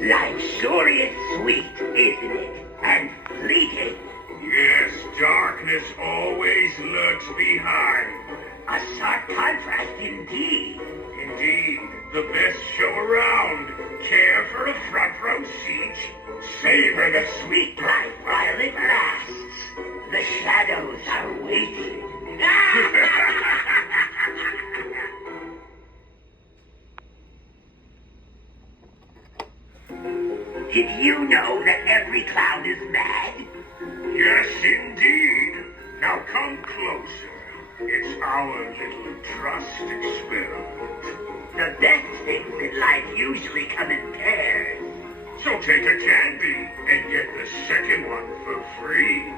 Life sure is sweet, isn't it? And fleeting. Yes, darkness always lurks behind. A stark contrast indeed. Indeed, the best show around. Care for a front row seat? Savor the sweet life while it lasts. The shadows are waiting. Did you know that every clown is mad? Yes, indeed. Now come closer. It's our little trust experiment. The best things in life usually come in pairs. So take a candy and get the second one for free.